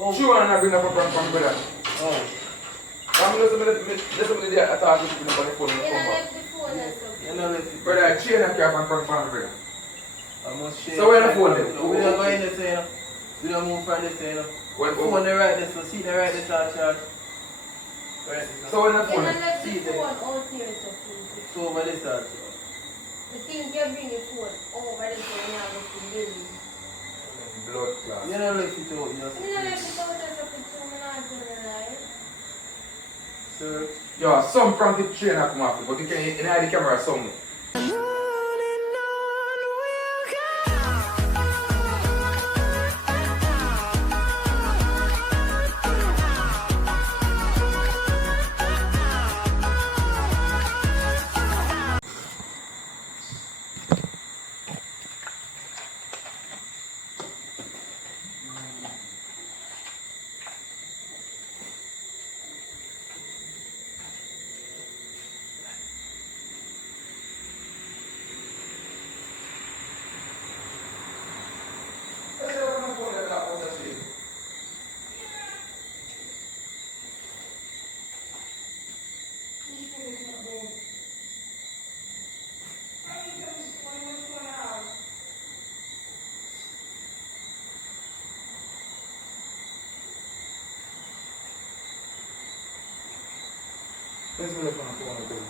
Oh. Sure, and I bring up a prank from brother. Oh. I'm just a minute there. I thought you bring up on the phone. You know, left the phone and stuff. You know, let's see. Brother, I chain a cap and prank from the brother. I must share. So where the phone then? We don't go in this, you know. We don't move from this, you know. What? Phone they right there, so see they right there, charge. Right. So where the You phone know, then? left the See there. phone out here, so please. So over this charge. The thing you bring your phone over there, so you have to building. Blood class. You know, left it out, you know. You know, left the phone and stuff, it's so not doing right. Sir. Yo, some prank the chain up off, but you can hide the camera somewhere. Let's go look on the phone again.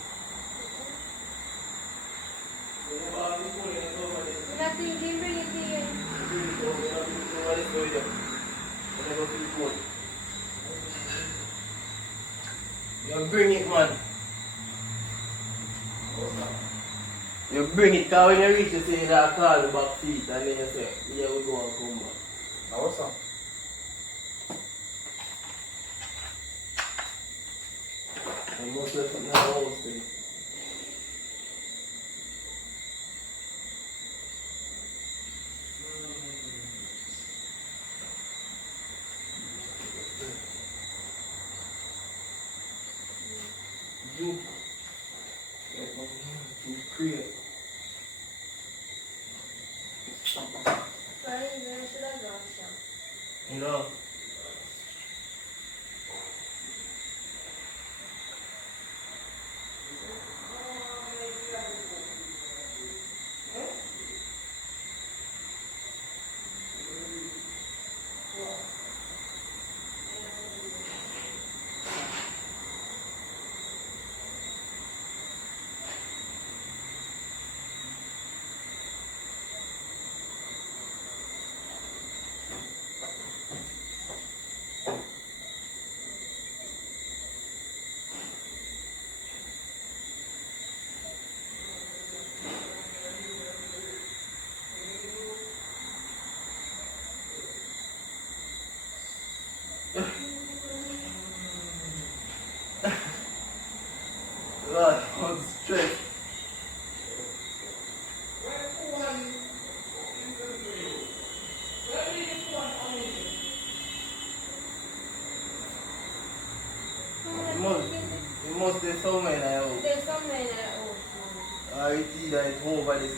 Nothing, you bring it here. You bring it, man. You bring it, because when you reach, you say that call the back seat, and then you say, yeah, we go and come back. Now what's up? You must have something in the house, then. You create. You know. God, I'm straight. It must be somewhere in the house. There's somewhere in the house. I see that it's over this.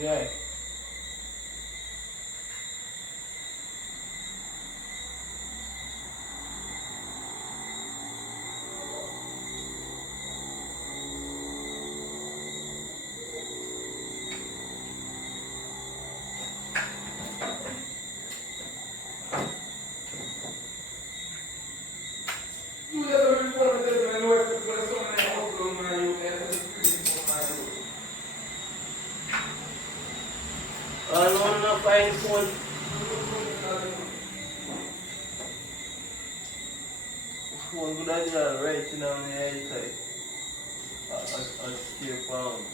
Yeah. I don't know find the phone. Phone good idea writing on the outside. A scare pound.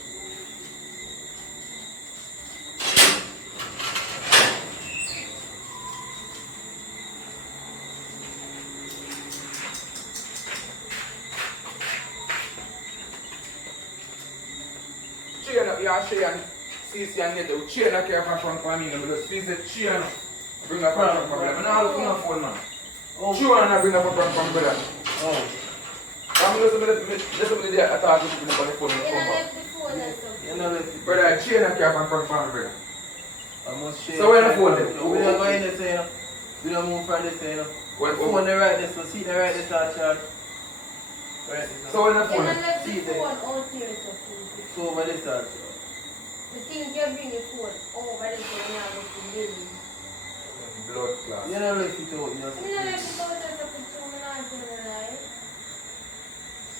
Chain and CECE and get the chain and care from me. Because visit chain bring up a problem. And all looking for man. Oh, Chain and bring up a problem, brother. oh. I'm listen to the attack with the phone. You know, left the phone and stuff. You know, let's Brother, chain and care from brother. I must share. So where the phone then? We don't go in there, say, you know. We don't move from this, you know. What Phone they right there, so see they right there, start charge. Right there. So where the You phone know, then? left the See there. phone out here, so So over this start charge. the thing you bring your phone over there, so you have to build. Blood class. You know, let it out, you know. You know, left it out there, so put your hand in the light.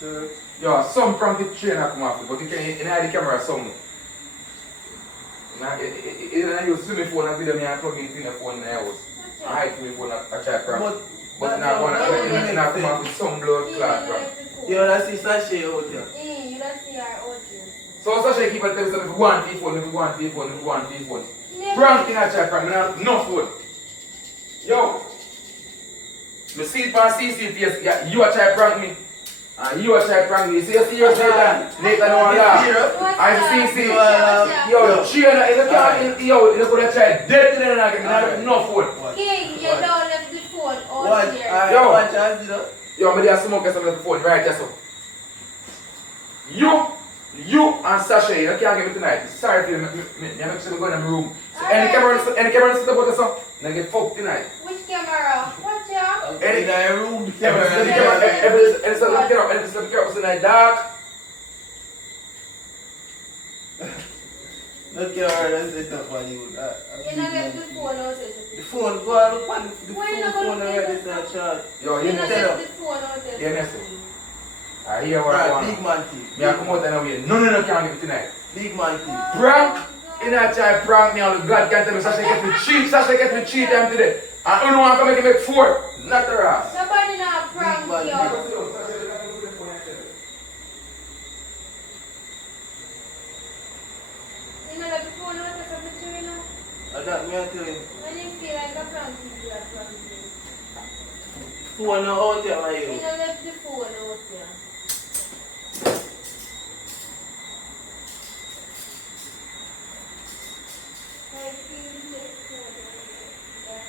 Sir. Yo, some from the chain come off, but you can in the camera some. I use my phone and video me and plug in the phone in the house. I hide my phone and try to crack. But now one come off with some blood clot, bro. You know, that's the sachet out there. You don't see our out here. So Sasha keep on telling me if you want the phone, if you want the phone, if you want the phone. Prank in a chat prank, I have no phone. Yo, me see it on CCTV, yeah, you a try to prank me. And you a try to prank me. You see yourself later no one laugh. I see, yo, cheer, you could have tried dead to them and I have no phone. King, you don't left the phone out Watch, here. Yo. watch as you know. Yo, me there smoke some of the phone right there, so. You and Sasha, you can't get me tonight. Sorry for you, I'm actually going in my room. So any camera sit about the sun, then get fucked tonight. Which camera? Watch out. Any In the room, Every camera tonight, dark. Look at her, that's it up on you. You know, left the phone out here. The phone, go and look on the Why you not phone gonna right take there, this charge. Yo, You you know, know, tell left the phone out here. you know, I hear what I Right, want. big man thing. Me I come out and away. No, can't get me tonight. Big man thing. Prank. In a try prank me all the God can't tell me Sasha get me cheat. Sasha get me cheat time today. And you know want to make it make 4. Not the ass. Somebody not prank Big you. man. You know, left the phone out here, so you know. And that me I tell you. When you feel like a prank, you are prank you. Phone out there, my You you. know, left the phone out here. I feel the phone out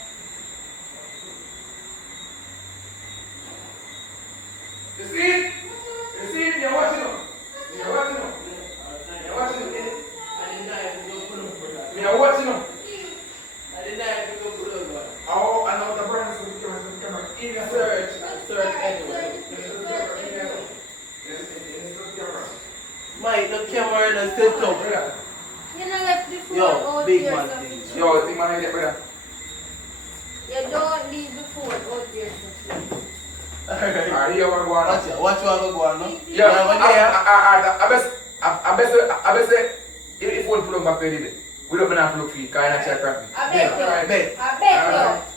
You see it? You see it? You're watching them. You're watching them. You're watching them. Me are watching them. Oh, I know the brand is the camera. In your search. Search anyway. Mike, the camera that's set up. You know, left the phone Yo, out big here, man so thing. picture. Yo, think man, I get brother. You don't leave the phone out here, so Alright. Alright, here what going on. Watch it. Watch what go on, no? Yeah, Yeah, I best say, if one pull up back there, we don't have to look for you, because I not try to crack me. I bet you. Alright, bet. I bet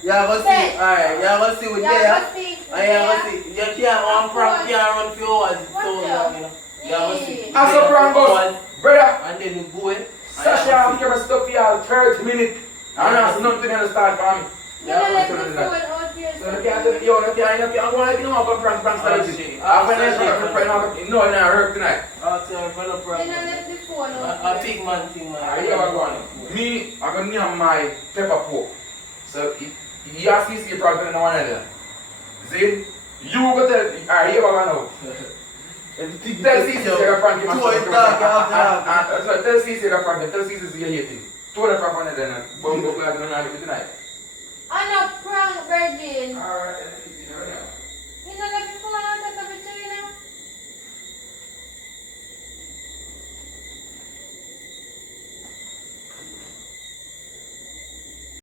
you. You have a see. Alright, you have a see with there. Yeah, see. I have a see. You can't one prank, can't run for hours. It's so long, you know. You have a see. As a prank goes, brother, And then you go in. Sasha, I'm going to stop for you 30 minutes. I don't have nothing else to start for me. You know, left the phone out here, So so you can't tell me, yo, I'm going to know about prank strategy. I'm going to no, it not hurt tonight. I'll tell you, brother, You know, prank. left the phone out A here. big man thing, man. I hear what going on. Me, I'm going to name my pepper pork. So, you have CECE probably know one of them. See? You go tell, I hear what going on. Tell CECE you're prank him. Tell CECE you're prank him. Tell CECE you're hating. Two of the prank one of them. But we're going to have it tonight. I'm not prank, virgin. Alright, CECE, you're right now. You know, left the phone